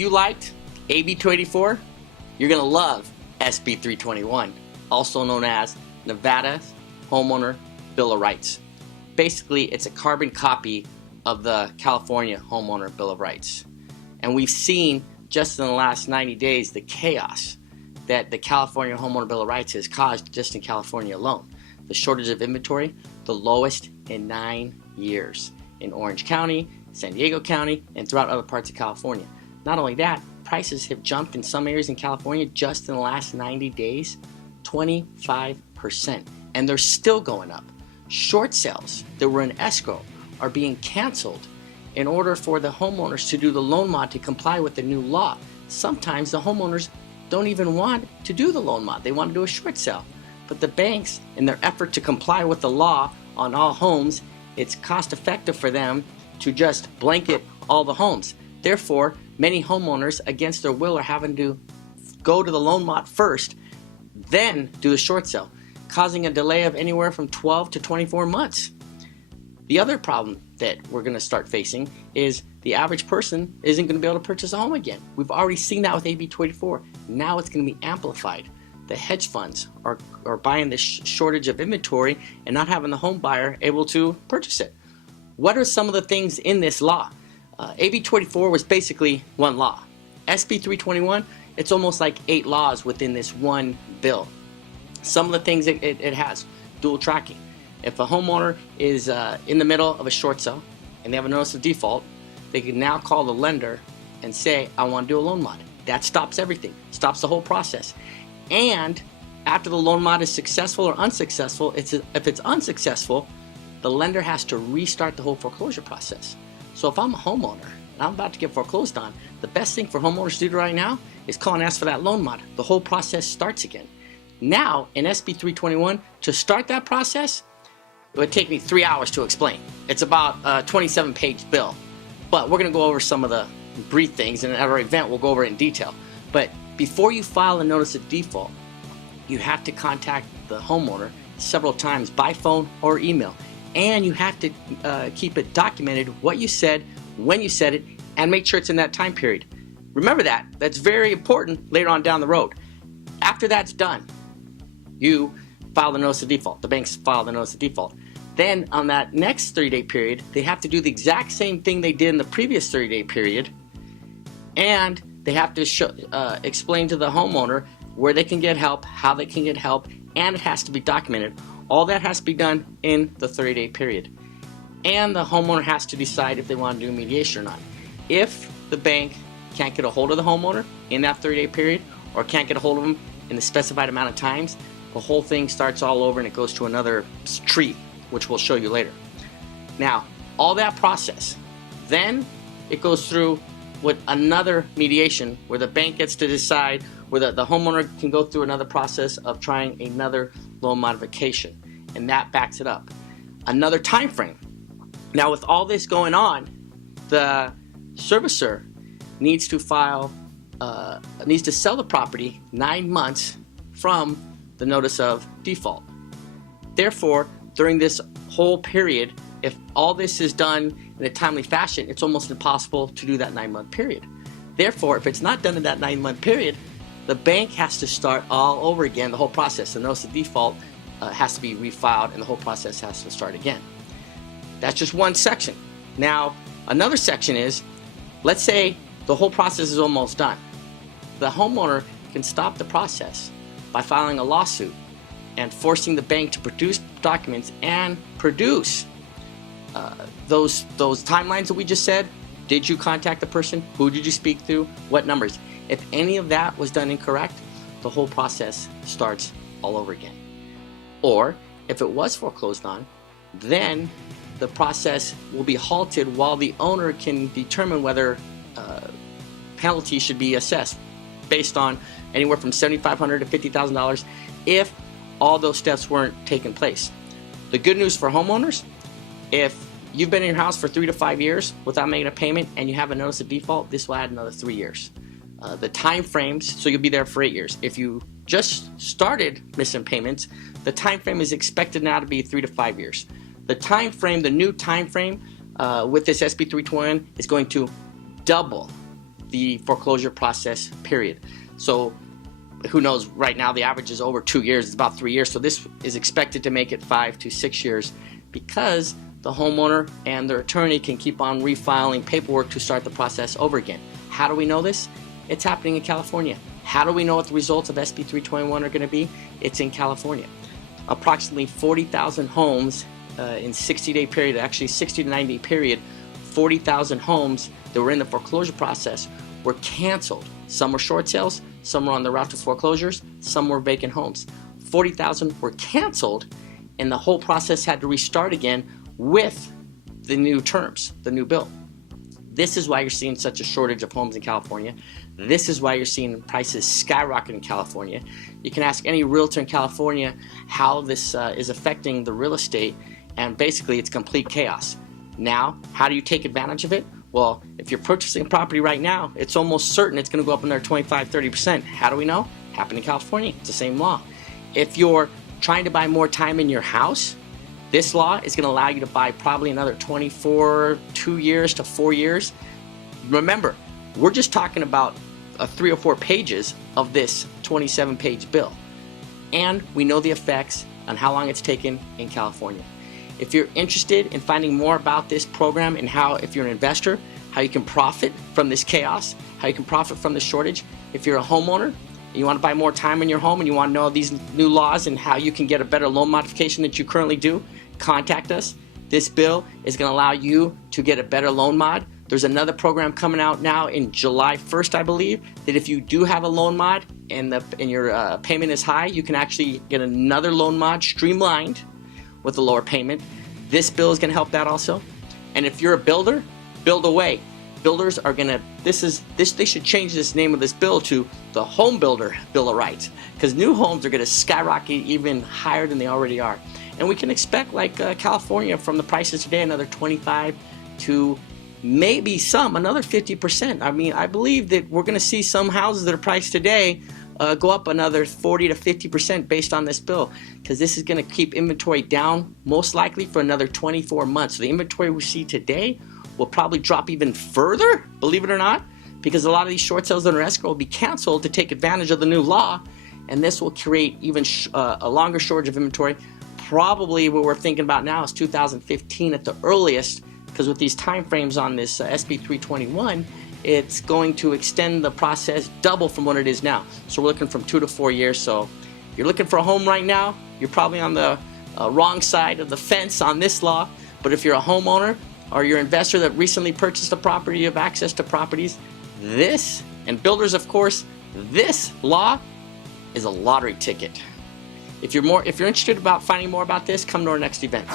you liked AB 284, you're going to love SB 321, also known as Nevada's Homeowner Bill of Rights. Basically, it's a carbon copy of the California Homeowner Bill of Rights. And we've seen just in the last 90 days the chaos that the California Homeowner Bill of Rights has caused just in California alone. The shortage of inventory, the lowest in 9 years in Orange County, San Diego County, and throughout other parts of California. Not only that, prices have jumped in some areas in California just in the last 90 days, 25%, and they're still going up. Short sales that were in escrow are being canceled in order for the homeowners to do the loan mod to comply with the new law. Sometimes the homeowners don't even want to do the loan mod. They want to do a short sale. But the banks, in their effort to comply with the law on all homes, it's cost effective for them to just blanket all the homes. Therefore, many homeowners, against their will, are having to go to the loan mod first, then do the short sale, causing a delay of anywhere from 12 to 24 months. The other problem that we're going to start facing is the average person isn't going to be able to purchase a home again. We've already seen that with AB 284. Now it's going to be amplified. The hedge funds are buying this shortage of inventory and not having the home buyer able to purchase it. What are some of the things in this law? AB 284 was basically one law. SB 321, it's almost like 8 laws within this one bill. Some of the things it has: dual tracking. If a homeowner is in the middle of a short sale and they have a notice of default, they can now call the lender and say, I want to do a loan mod. That stops everything, stops the whole process. And after the loan mod is successful or unsuccessful, if it's unsuccessful, the lender has to restart the whole foreclosure process. So if I'm a homeowner and I'm about to get foreclosed on, the best thing for homeowners to do right now is call and ask for that loan mod. The whole process starts again. Now, in SB 321, to start that process, it would take me 3 hours to explain. It's about a 27-page bill. But we're going to go over some of the brief things, and at our event we'll go over it in detail. But before you file a notice of default, you have to contact the homeowner several times by phone or email. And you have to keep it documented, what you said, when you said it, and make sure it's in that time period. Remember that. That's very important later on down the road. After that's done, you file the notice of default. The banks file the notice of default. Then on that next 30-day period, they have to do the exact same thing they did in the previous 30-day period, and they have to explain to the homeowner where they can get help, how they can get help, and it has to be documented. All that has to be done in the 30-day period. And the homeowner has to decide if they want to do mediation or not. If the bank can't get a hold of the homeowner in that 30-day period, or can't get a hold of them in the specified amount of times, the whole thing starts all over and it goes to another tree, which we'll show you later. Now, all that process, then it goes through with another mediation where the bank gets to decide, where the homeowner can go through another process of trying another loan modification, and that backs it up. Another time frame. Now, with all this going on, the servicer needs to sell the property 9 months from the notice of default. Therefore, during this whole period, if all this is done in a timely fashion, it's almost impossible to do that 9-month period. Therefore, if it's not done in that 9-month period, the bank has to start all over again, the whole process. The notice of default has to be refiled and the whole process has to start again. That's just one section. Now, another section is, let's say the whole process is almost done. The homeowner can stop the process by filing a lawsuit and forcing the bank to produce documents and produce those timelines that we just said. Did you contact the person? Who did you speak to? What numbers? If any of that was done incorrect, the whole process starts all over again. Or if it was foreclosed on, then the process will be halted while the owner can determine whether penalties should be assessed based on anywhere from $7,500 to $50,000 if all those steps weren't taking place. The good news for homeowners, if you've been in your house for 3 to 5 years without making a payment and you have a notice of default, this will add another 3 years. The time frames, so you'll be there for 8 years. If you just started missing payments, the time frame is expected now to be 3 to 5 years. The time frame, the new time frame with this SB 321 is going to double the foreclosure process period. So who knows, right now the average is over 2 years, it's about 3 years, so this is expected to make it 5 to 6 years because the homeowner and their attorney can keep on refiling paperwork to start the process over again. How do we know this? It's happening in California. How do we know what the results of SB 321 are going to be? It's in California. Approximately 40,000 homes in 60-day period, actually 60 to 90-day period, 40,000 homes that were in the foreclosure process were canceled. Some were short sales, some were on the route to foreclosures, some were vacant homes. 40,000 were canceled, and the whole process had to restart again with the new terms, the new bill. This is why you're seeing such a shortage of homes in California. This is why you're seeing prices skyrocket in California. You can ask any realtor in California how this is affecting the real estate, and basically it's complete chaos. Now, how do you take advantage of it? Well, if you're purchasing a property right now, it's almost certain it's going to go up another 25-30%. How do we know? Happened in California. It's the same law. If you're trying to buy more time in your house, this law is going to allow you to buy probably another 2 years to 4 years. Remember, we're just talking about 3 or 4 pages of this 27-page bill. And we know the effects on how long it's taken in California. If you're interested in finding more about this program and how, if you're an investor, how you can profit from this chaos, how you can profit from this shortage, if you're a homeowner, and you want to buy more time in your home and you want to know these new laws and how you can get a better loan modification that you currently do, contact us. This bill is going to allow you to get a better loan mod. There's another program coming out now in July 1st, I believe, that if you do have a loan mod and your payment is high, you can actually get another loan mod streamlined with a lower payment. This bill is going to help that also. And if you're a builder, build away. Builders are going to, they should change this name of this bill to the Home Builder Bill of Rights, because new homes are going to skyrocket even higher than they already are. And we can expect, like California, from the prices today, another 25 to maybe another 50%. I mean, I believe that we're going to see some houses that are priced today go up another 40 to 50% based on this bill, because this is going to keep inventory down most likely for another 24 months. So the inventory we see today will probably drop even further, believe it or not, because a lot of these short sales that are escrow will be canceled to take advantage of the new law, and this will create even a longer shortage of inventory. Probably what we're thinking about now is 2015 at the earliest, because with these time frames on this SB 321, it's going to extend the process double from what it is now. So we're looking from 2 to 4 years. So if you're looking for a home right now, you're probably on the wrong side of the fence on this law. But if you're a homeowner or you're an investor that recently purchased a property, you have access to properties, this, and builders of course, this law is a lottery ticket. If you're interested about finding more about this, come to our next event.